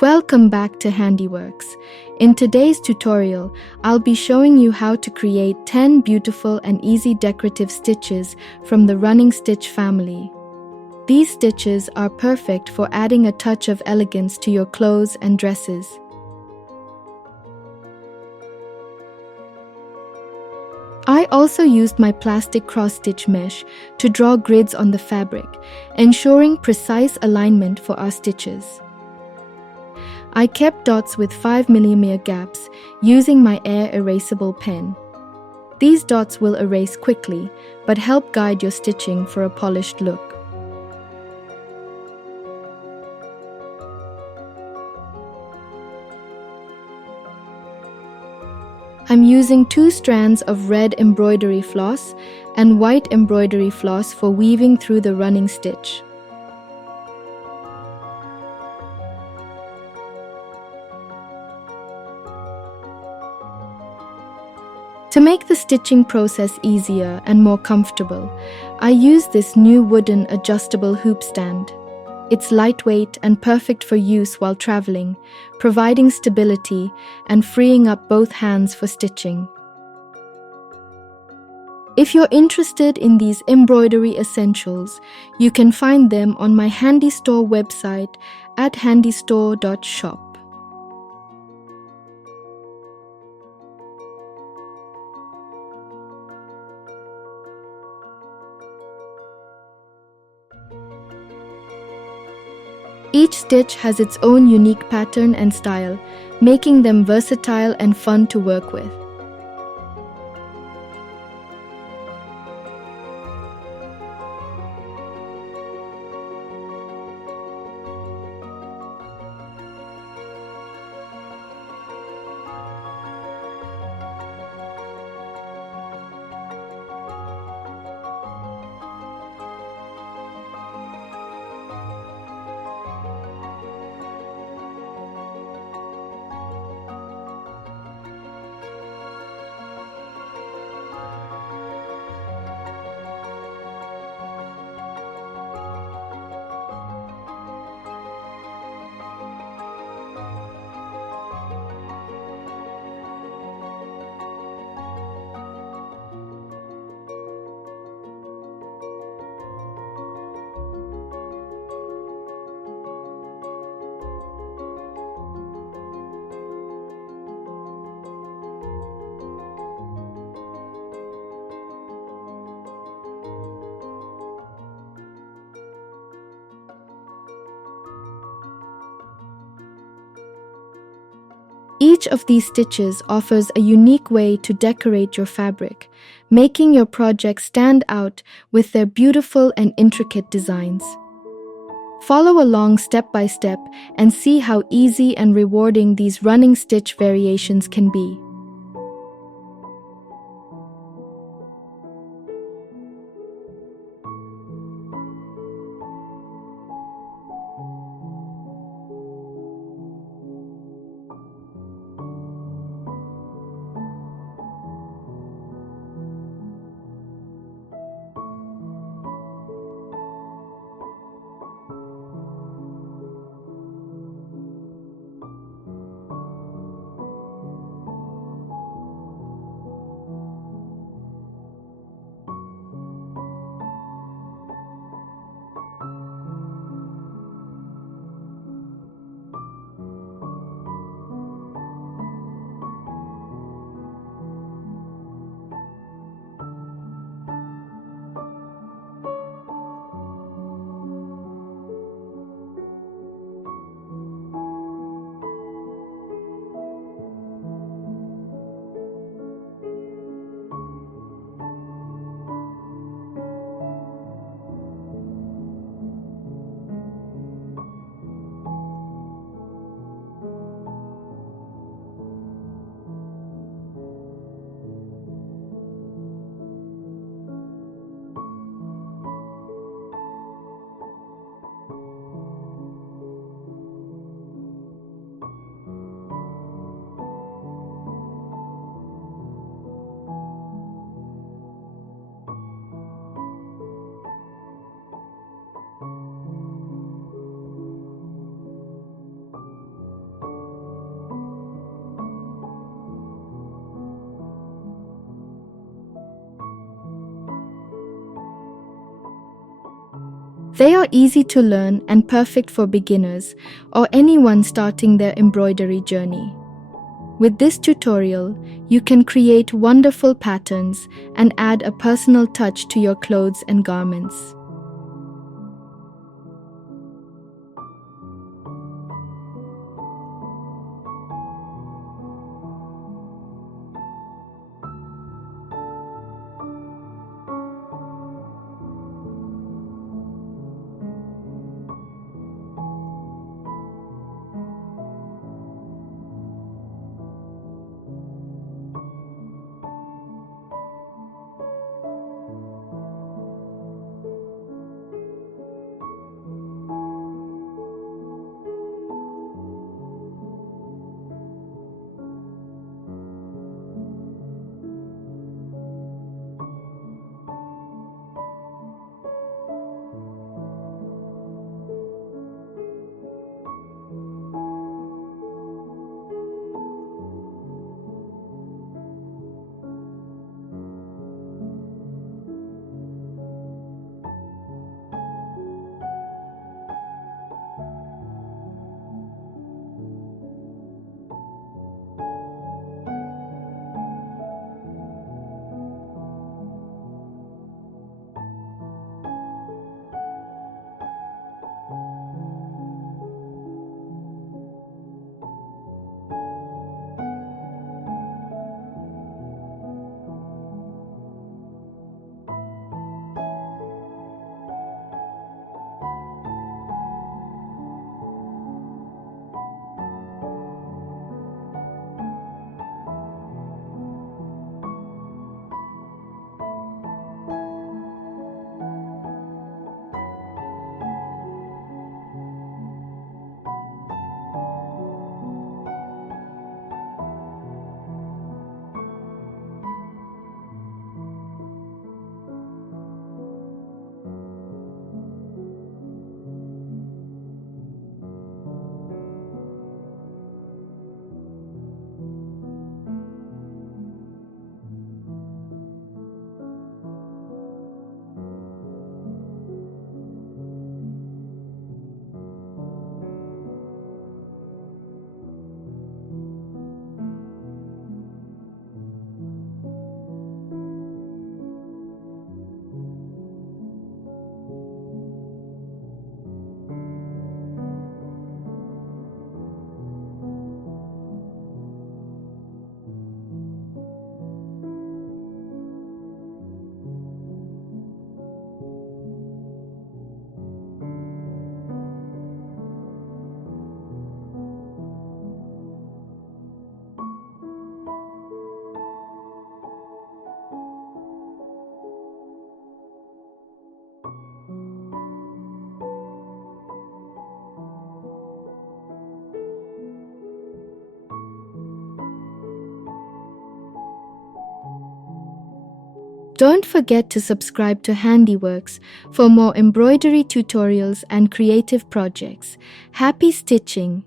Welcome back to HandiWorks. In today's tutorial, I'll be showing you how to create 10 beautiful and easy decorative stitches from the running stitch family. These stitches are perfect for adding a touch of elegance to your clothes and dresses. I also used my plastic cross-stitch mesh to draw grids on the fabric, ensuring precise alignment for our stitches. I kept dots with 5mm gaps using my air erasable pen. These dots will erase quickly, but help guide your stitching for a polished look. I'm using 2 strands of red embroidery floss and white embroidery floss for weaving through the running stitch. To make the stitching process easier and more comfortable, I use this new wooden adjustable hoop stand. It's lightweight and perfect for use while traveling, providing stability and freeing up both hands for stitching. If you're interested in these embroidery essentials, you can find them on my Handy Store website at handystore.shop. Each stitch has its own unique pattern and style, making them versatile and fun to work with. Each of these stitches offers a unique way to decorate your fabric, making your project stand out with their beautiful and intricate designs. Follow along step by step and see how easy and rewarding these running stitch variations can be. They are easy to learn and perfect for beginners or anyone starting their embroidery journey. With this tutorial, you can create wonderful patterns and add a personal touch to your clothes and garments. Don't forget to subscribe to HandiWorks for more embroidery tutorials and creative projects. Happy stitching!